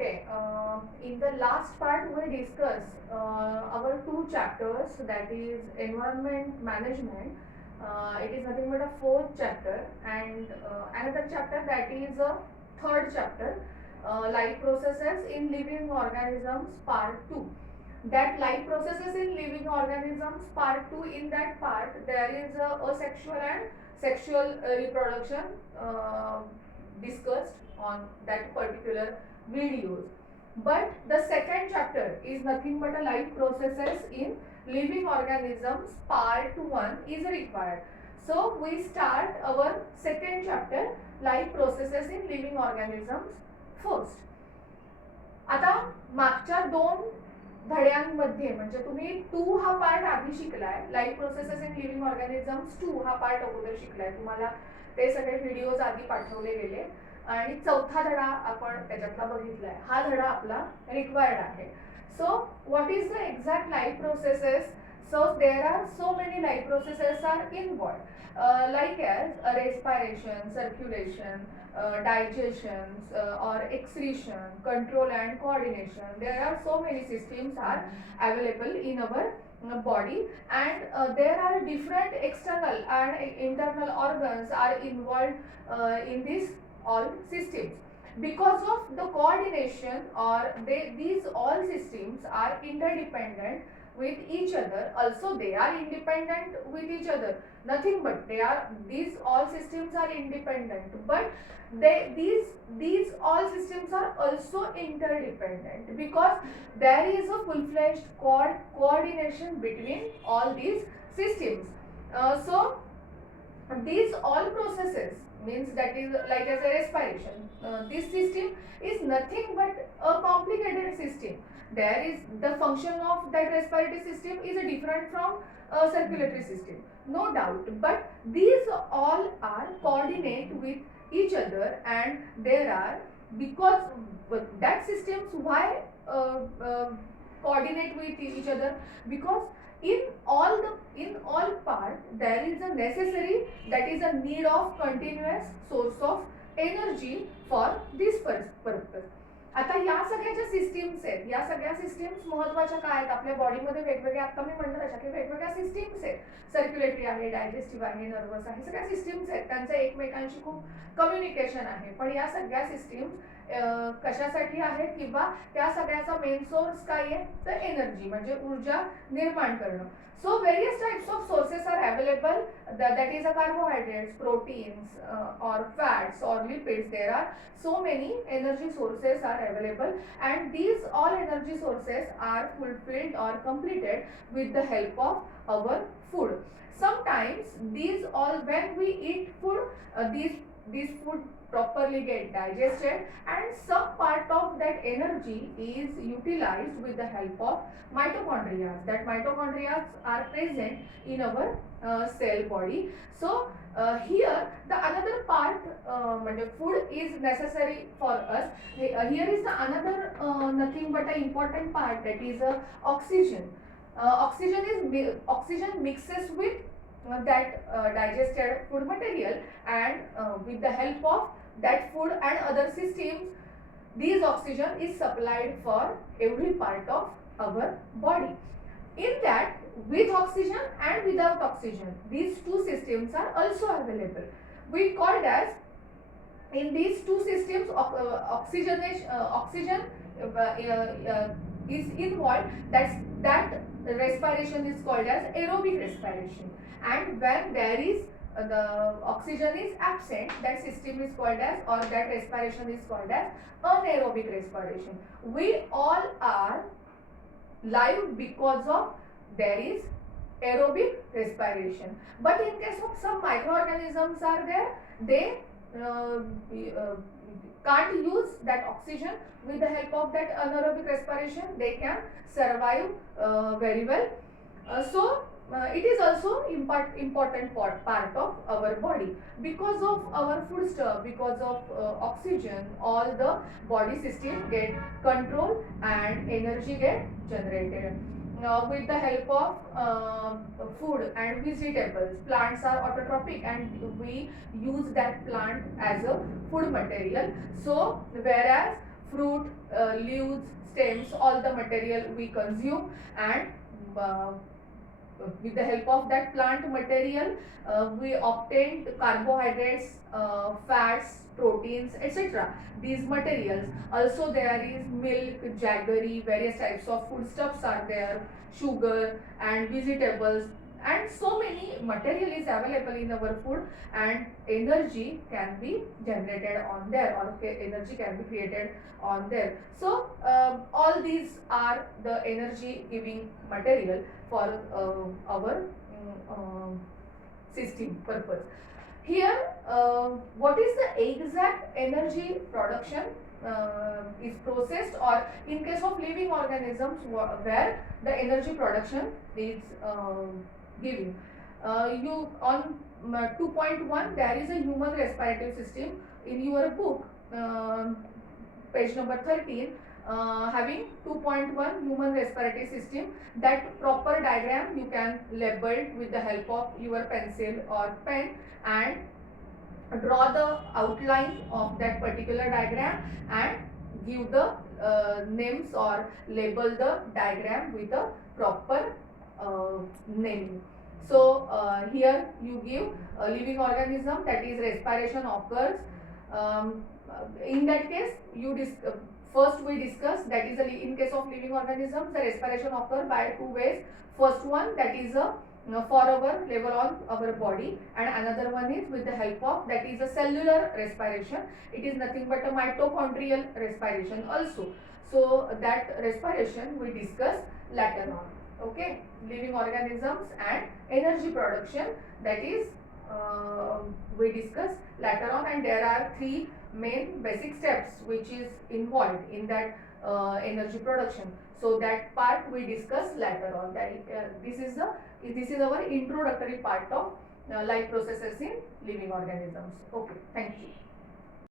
Okay, in the last part we discussed our two chapters, that is environment management. It is nothing but a fourth chapter, and another chapter, that is a third chapter, life processes in living organisms part 2. That life processes in living organisms part 2, in that part there is asexual and sexual reproduction discussed on that particular videos. But the second chapter is nothing but a life processes in living organisms part 1 is required. So we start our second chapter, life processes in living organisms first. आता मागच्या दोन धड्यांमध्ये म्हणजे तुम्ही 2 हा part आधी शिकलाय, life processes in living organisms 2 हा part अगोदर शिकलाय, तुम्हाला ते सगळे व्हिडिओज आधी पाठवले गेले आणि चौथा धडा आपण त्याच्यातला बघितलाय. हा धडा आपला रिक्वायर्ड आहे. So what is the exact life processes? So there are so many life processes are involved, like as respiration, circulation, digestion, or excretion, control and coordination. There are so many systems are available in our body, and there are different external and internal organs are involved in these all systems. Because of the coordination, or these all systems are interdependent with each other. Also they are independent with each other, nothing but these all systems are independent, but these all systems are also interdependent, because there is a full-fledged coordination between all these systems. So these all processes means, that is like as a respiration, this system is nothing but a complicated system. There is the function of that respiratory system is different from circulatory system, no doubt, but these all are coordinate with each other, and there are, because that systems why coordinate with each other, because in all part there is a necessary, that is a need of continuous source of energy for this purpose. आता या सगळ्या ज्या systems आहेत, या सगळ्या systems महत्त्वाच्या काय आहेत आपल्या बॉडीमध्ये? वेगवेगळ्या, आता मी म्हणलं तशा की वेगवेगळ्या सिस्टीम्स आहेत. सर्क्युलेटरी आहे, डायजेस्टिव्ह आहे, नर्वस आहे, सगळ्या सिस्टीम्स आहेत, त्यांचं एकमेकांशी खूप कम्युनिकेशन आहे. पण या सगळ्या सिस्टीम्स कशासाठी आहेत, किंवा त्या सगळ्याचा मेन सोर्स काय आहे? तर एनर्जी, म्हणजे ऊर्जा निर्माण करणं. So various types of sources are available, that is a carbohydrates, proteins, or fats or lipids. There are so many energy sources are available, and these all energy sources are fulfilled or completed with the help of our food. Sometimes these all, when we eat food, these food properly get digested, and some part of that energy is utilized with the help of mitochondria. That mitochondria are present in our cell body. So here the another part, food is necessary for us. Here is the another nothing but an important part, that is oxygen. Oxygen mixes with that digested food material, and with the help of that food and other systems, this oxygen is supplied for every part of our body. In that, with oxygen and without oxygen, these two systems are also available. We called as, in these two systems, oxygen is involved. That respiration is called as aerobic respiration, and when there is the oxygen is absent, that system is called as, or that respiration is called as anaerobic respiration. We all are live because of there is aerobic respiration. But in case of some microorganisms are there, they can't use that oxygen. With the help of that anaerobic respiration, they can survive very well. So it is also important part of our body. Because of our food stuff, because of oxygen, all the body system get control and energy get generated. With the help of food and vegetables, plants are autotrophic, and we use that plant as a food material. So whereas fruit, leaves, stems, all the material we consume, and with the help of that plant material we obtained carbohydrates, fats, proteins, etc. These materials. Also there is milk, jaggery, various types of foodstuffs are there, sugar and vegetables, and so many material is available in our food, and energy can be generated on there, or energy can be created on there. So all these are the energy giving material for our system purpose. Here, what is the exact energy production is processed, or in case of living organisms where the energy production is giving. You on 2.1 there is a human respiratory system in your book, page number 13. Having 2.1 human respiratory system, that proper diagram you can label with the help of your pencil or pen, and draw the outline of that particular diagram and give the names or label the diagram with a proper name. So here you give a living organism, that is respiration occurs. In that case you first we discuss, that is in case of living organisms the respiration occurs by two ways. First one, that is a for our level on our body, and another one is with the help of, that is a cellular respiration. It is nothing but a mitochondrial respiration also. So that respiration we discuss later on. Okay, living organisms and energy production, that is we discuss later on, and there are three main basic steps which is involved in that energy production. So that part we discuss later on. That this is our introductory part of life processes in living organisms. Okay, thank you.